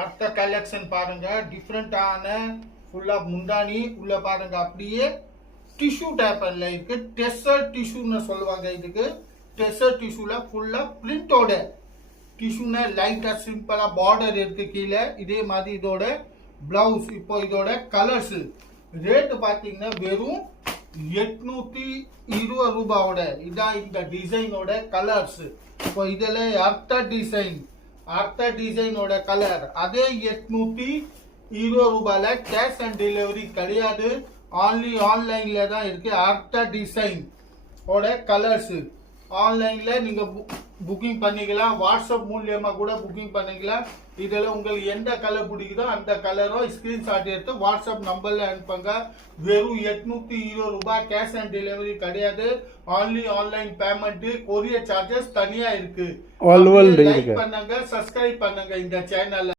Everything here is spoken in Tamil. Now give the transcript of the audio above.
அடுத்த கலெக்ஷன் பாருங்க, டிஃப்ரெண்டான ஃபுல்லா முந்தானி உள்ள பாருங்க, அப்படியே டிஷ்யூ டேப்பர்ல இருக்கு. டெசர் டிஷ்யூன்னு சொல்லுவாங்க இதுக்கு. டெசர் டிஷ்யூல ஃபுல்லா பிரிண்டோட டிஷ்யூன்னு லைட்டா சிம்பிளா பார்டர் இருக்கு கீழே. இதே மாதிரி இதோட பிளவுஸ். இப்போ இதோட கலர்ஸ் ரேட் பாத்தீங்கன்னா வெறும் 820 ரூபாயோட. இதான் இந்த டிசைனோட கலர்ஸ். இப்போ இதுல அடுத்த டிசைனோட கலர் அதே 820 ரூபாயில. கேஷ் அண்ட் டெலிவரி கிடையாது, ஆன்லி ஆன்லைன்ல தான் இருக்கு. அடுத்த டிசைன் ஓட கலர்ஸ் ஆன்லைன்ல நீங்க புக்கிங் பண்ணிக்கலாம், வாட்ஸ்அப் மூலியமா கூட புக்கிங் பண்ணிக்கலாம். இதுல உங்களுக்கு எந்த கலர் பிடிக்குதோ அந்த கலரோ ஸ்கிரீன்ஷாட் எடுத்து வாட்ஸ்அப் நம்பர்ல அனுப்புங்க. வெறும் 820 ரூபாய். கேஷ் அண்ட் டெலிவரி கிடையாது, only online payment. Courier charges தனியா இருக்கு. லைக் பண்ணுங்க, சப்ஸ்கிரைப் பண்ணுங்க இந்த சேனல்.